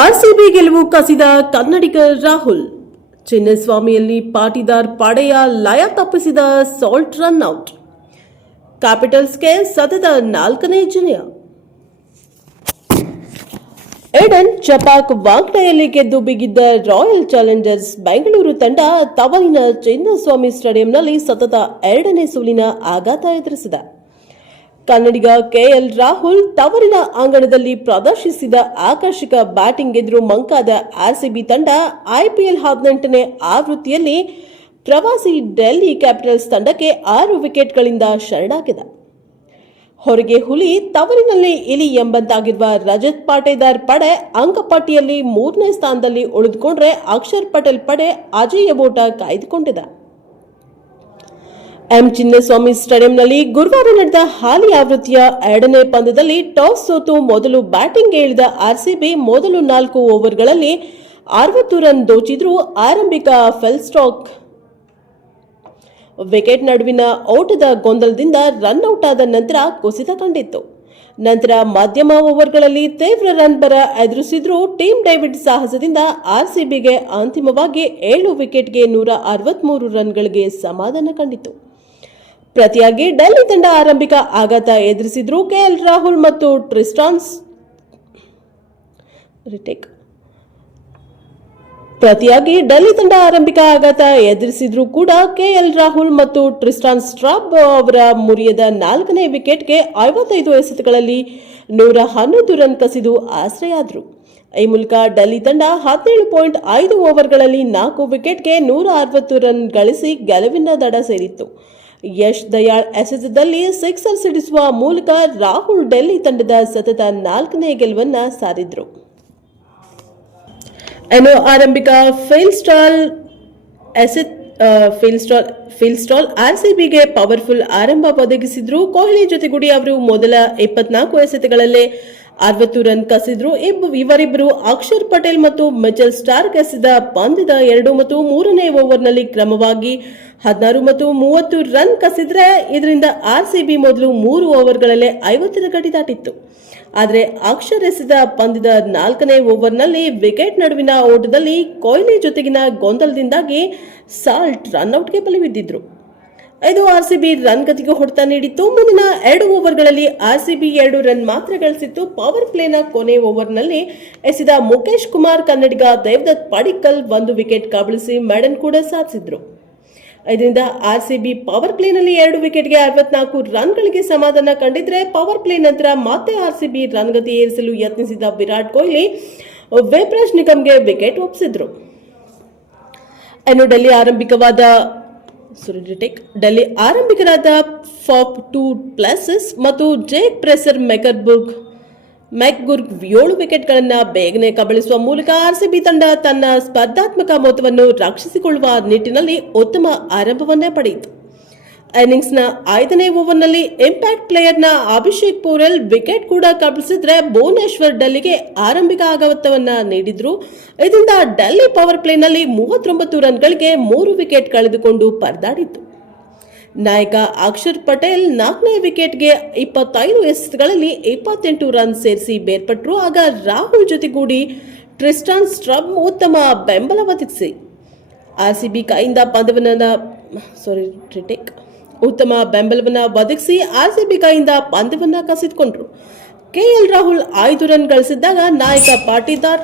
RCB ಗೆಲುವು ಕಸಿದ ಕನ್ನಡಿಗ ರಾಹುಲ್. ಚಿನ್ನಸ್ವಾಮಿಯಲ್ಲಿ ಪಾಟಿದಾರ್ ಪಡೆಯ ಲಯ ತಪ್ಪಿಸಿದ ಸಾಲ್ಟ್ ರನ್ಔಟ್. ಕ್ಯಾಪಿಟಲ್ಸ್ಗೆ ಸತತ 4ನೇ ಜಯ. ಏಡನ್ ಚಪಾಕ್ ವಾಂಗ್ಡೆಯಲ್ಲಿ ಗೆದ್ದು ಬಿಗಿದ್ದ ರಾಯಲ್ ಚಾಲೆಂಜರ್ಸ್ ಬೆಂಗಳೂರು ತಂಡ ತವರಿನ ಚಿನ್ನಸ್ವಾಮಿ ಸ್ಟೇಡಿಯಂನಲ್ಲಿ ಸತತ 2ನೇ ಸೋಲಿನ ಆಘಾತ ಎದುರಿಸಿದೆ. ಕನ್ನಡಿಗ ಕೆಎಲ್ ರಾಹುಲ್ ತವರಿನ ಅಂಗಣದಲ್ಲಿ ಪ್ರದರ್ಶಿಸಿದ ಆಕರ್ಷಕ ಬ್ಯಾಟಿಂಗ್ ಎದುರು ಮಂಕಾದ ಆರ್ಸಿಬಿ ತಂಡ ಐಪಿಎಲ್ 18ನೇ ಆವೃತ್ತಿಯಲ್ಲಿ ಪ್ರವಾಸಿ ಡೆಲ್ಲಿ ಕ್ಯಾಪಿಟಲ್ಸ್ ತಂಡಕ್ಕೆ 6 ವಿಕೆಟ್ಗಳಿಂದ ಶರಣಾಗಿದೆ. ಹೊರಗೆ ಹುಲಿ ತವರಿನಲ್ಲಿ ಇಲಿ ಎಂಬಂತಾಗಿರುವ ರಜತ್ ಪಾಟೇದಾರ್ ಪಡೆ ಅಂಕಪಟ್ಟಿಯಲ್ಲಿ 3ನೇ ಸ್ಥಾನದಲ್ಲಿ ಉಳಿದುಕೊಂಡ್ರೆ ಅಕ್ಷರ್ ಪಟೇಲ್ ಪಡೆ ಅಜೇಯ ಓಟ ಕಾಯ್ದುಕೊಂಡಿದೆ. ಚಿನ್ನಸ್ವಾಮಿ ಸ್ಟೇಡಿಯಂನಲ್ಲಿ ಗುರುವಾರ ನಡೆದ ಹಾಲಿ ಆವೃತ್ತಿಯ 2ನೇ ಪಂದ್ಯದಲ್ಲಿ ಟಾಸ್ ಸೋತು ಮೊದಲು ಬ್ಯಾಟಿಂಗ್ಗೆ ಇಳಿದ ಆರ್ಸಿಬಿ ಮೊದಲು 4 ಓವರ್ಗಳಲ್ಲಿ 60 ರನ್ ದೋಚಿದ್ರೂ ಆರಂಭಿಕ ಫೆಲ್ಸ್ಟಾಕ್ ವಿಕೆಟ್ ನಡುವಿನ ಓಟದ ಗೊಂದಲದಿಂದ ರನ್ಔಟ್ ಆದ ನಂತರ ಕುಸಿತ ಕಂಡಿತ್ತು. ನಂತರ ಮಧ್ಯಮ ಓವರ್ಗಳಲ್ಲಿ ತೀವ್ರ ರನ್ ಬರ ಎದುರಿಸಿದ್ರೂ ಟೀಮ್ ಡೇವಿಡ್ ಸಾಹಸದಿಂದ ಆರ್ಸಿಬಿಗೆ ಅಂತಿಮವಾಗಿ 7 ವಿಕೆಟ್ಗೆ 163 ರನ್ಗಳಿಗೆ ಸಮಾಧಾನ ಕಂಡಿತು. ಪ್ರತಿಯಾಗಿ ಡೆಲ್ಲಿ ತಂಡ ಆರಂಭಿಕ ಆಘಾತ ಎದುರಿಸಿದ್ರು ಕೆಎಲ್ ರಾಹುಲ್ ಮತ್ತು ಟ್ರಿಸ್ಟಾನ್ ಸ್ಟ್ರಾಬ್ ಅವರ ಮುರಿಯದ 4ನೇ ವಿಕೆಟ್ಗೆ 55 ಎಸೆತಗಳಲ್ಲಿ 111 ರನ್ ಕಸಿದು ಆಸರೆಯಾದರು. ಈ ಮೂಲಕ ಡೆಲ್ಲಿ ತಂಡ 17.5 ಓವರ್ಗಳಲ್ಲಿ 4 ವಿಕೆಟ್ಗೆ 160 ರನ್ ಗಳಿಸಿ ಗೆಲುವಿನ ದಡ ಸೇರಿತ್ತು. ಯಶ್ ದಯಾಳ್ ಎಸೆತದಲ್ಲಿ ಸಿಕ್ಸರ್ ಸಿಡಿಸುವ ಮೂಲಕ ರಾಹುಲ್ ಡೆಲ್ಲಿ ತಂಡದ ಸತತ 4ನೇ ಗೆಲುವನ್ನು ಸಾರಿದ್ರು. ಆರಂಭಿಕ ಫೀಲ್ಸ್ಟಾಲ್ ಆರ್ಸಿಬಿಗೆ ಪವರ್ಫುಲ್ ಆರಂಭ ಒದಗಿಸಿದ್ರು. ಕೊಹ್ಲಿ ಜೊತೆಗೂಡಿ ಅವರು ಮೊದಲ 24 ಎಸೆತಗಳಲ್ಲೇ 60 ರನ್ ಕಸಿದ್ರು. ಇವರಿಬ್ಬರು ಅಕ್ಷರ್ ಪಟೇಲ್ ಮತ್ತು ಮಿಚೆಲ್ ಸ್ಟಾರ್ಕ್ ಎಸೆದ ಪಂದ್ಯದ 2 ಮತ್ತು 3ನೇ ಓವರ್ನಲ್ಲಿ ಕ್ರಮವಾಗಿ 16 ಮತ್ತು 30 ರನ್ ಕಸಿದ್ರೆ ಇದರಿಂದ ಆರ್ಸಿಬಿ ಮೊದಲು 3 ಓವರ್ಗಳಲ್ಲೇ 50ರ ಗಡಿ ದಾಟಿತ್ತು. ಆದರೆ ಅಕ್ಷರ್ ಎಸೆದ ಪಂದ್ಯದ 4ನೇ ಓವರ್ನಲ್ಲಿ ವಿಕೆಟ್ ನಡುವಿನ ಓಟದಲ್ಲಿ ಕೊಹ್ಲಿ ಜೊತೆಗಿನ ಗೊಂದಲದಿಂದಾಗಿ ಸಾಲ್ಟ್ ರನ್ಔಟ್ಗೆ ಬಲಿಬಿದ್ದಿದ್ರು. ಇದು ಆರ್ಸಿಬಿ ರನ್ ಗತಿಗೆ ಹೊಡೆತ ನೀಡಿತ್ತು. ಮುಂದಿನ 2 ಓವರ್ಗಳಲ್ಲಿ ಆರ್ಸಿಬಿ 2 ರನ್ ಮಾತ್ರ ಗಳಿಸಿತ್ತು. ಪವರ್ ಪ್ಲೇನ ಕೊನೆ ಓವರ್ನಲ್ಲಿ ಎಸೆದ ಮುಖೇಶ್ ಕುಮಾರ್ ಕನ್ನಡಿಗ ದೇವದತ್ ಪಡಿಕ್ಕಲ್ 1 ವಿಕೆಟ್ ಕಬಳಿಸಿ ಮೆಡನ್ ಕೂಡ ಸಾಧಿಸಿದ್ರು. ಇದರಿಂದ ಆರ್ಸಿಬಿ ಪವರ್ ಪ್ಲೇನಲ್ಲಿ 2 ವಿಕೆಟ್ಗೆ 64 ರನ್ಗಳಿಗೆ ಸಮಾಧಾನ ಕಂಡಿದ್ರೆ ಪವರ್ ಪ್ಲೇ ನಂತರ ಮತ್ತೆ ಆರ್ಸಿಬಿ ರನ್ ಗತಿ ಏರಿಸಲು ಯತ್ನಿಸಿದ ವಿರಾಟ್ ಕೊಹ್ಲಿ ವೇಬ್ರಾಜ್ ನಿಗಮ್ಗೆ ವಿಕೆಟ್ ಒಪ್ಪಿಸಿದ್ರು. ಡೆಲ್ಲಿ ಆರಂಭಿಕರಾದ ಫಾಪ್ ಟು ಪ್ಲಸಸ್ ಮತ್ತು ಜೇಕ್ ಪ್ರೆಸರ್ ಮೆಕ್ಗುರ್ಗ್ 7 ವಿಕೆಟ್ಗಳನ್ನು ಬೇಗನೆ ಕಬಳಿಸುವ ಮೂಲಕ ಆರ್ಸಿಬಿ ತಂಡ ತನ್ನ ಸ್ಪರ್ಧಾತ್ಮಕ ಮೊತ್ತವನ್ನು ರಕ್ಷಿಸಿಕೊಳ್ಳುವ ನಿಟ್ಟಿನಲ್ಲಿ ಉತ್ತಮ ಆರಂಭವನ್ನೇ ಪಡೆಯಿತು. ಇನ್ನಿಂಗ್ಸ್ನ 5ನೇ ಓವರ್ನಲ್ಲಿ ಇಂಪ್ಯಾಕ್ಟ್ ಪ್ಲೇಯರ್ನ ಅಭಿಷೇಕ್ ಪೋರೆಲ್ ವಿಕೆಟ್ ಕೂಡ ಕಬಳಿಸಿದ್ರೆ ಭುವನೇಶ್ವರ್ ಡೆಲ್ಲಿಗೆ ಆರಂಭಿಕ ಆಘಾತವನ್ನ ನೀಡಿದ್ರು. ಇದರಿಂದ ಡೆಲ್ಲಿ ಪವರ್ ಪ್ಲೇನಲ್ಲಿ 39 ರನ್ಗಳಿಗೆ 3 ವಿಕೆಟ್ ಕಳೆದುಕೊಂಡು ಪರದಾಡಿತ್ತು. ನಾಯಕ ಅಕ್ಷರ್ ಪಟೇಲ್ 4ನೇ ವಿಕೆಟ್ಗೆ 25 ಎಸೆತಗಳಲ್ಲಿ 28 ರನ್ ಸೇರಿಸಿ ಬೇರ್ಪಟ್ಟರು. ಆಗ ರಾಹುಲ್ ಜೊತೆಗೂಡಿ ಟ್ರಿಸ್ಟಾನ್ ಸ್ಟ್ರಾಬ್ ಉತ್ತಮ ಬೆಂಬಲ ಒದಗಿಸಿ ಆರ್ಸಿಬಿ ಕೈಯಿಂದ ಪಂದ್ಯವನ್ನ ಕಸಿದುಕೊಂಡ್ರು. ಕೆಎಲ್ ರಾಹುಲ್ 5 ರನ್ ಗಳಿಸಿದ್ದಾಗ ನಾಯಕ ಪಾಟಿದಾರ್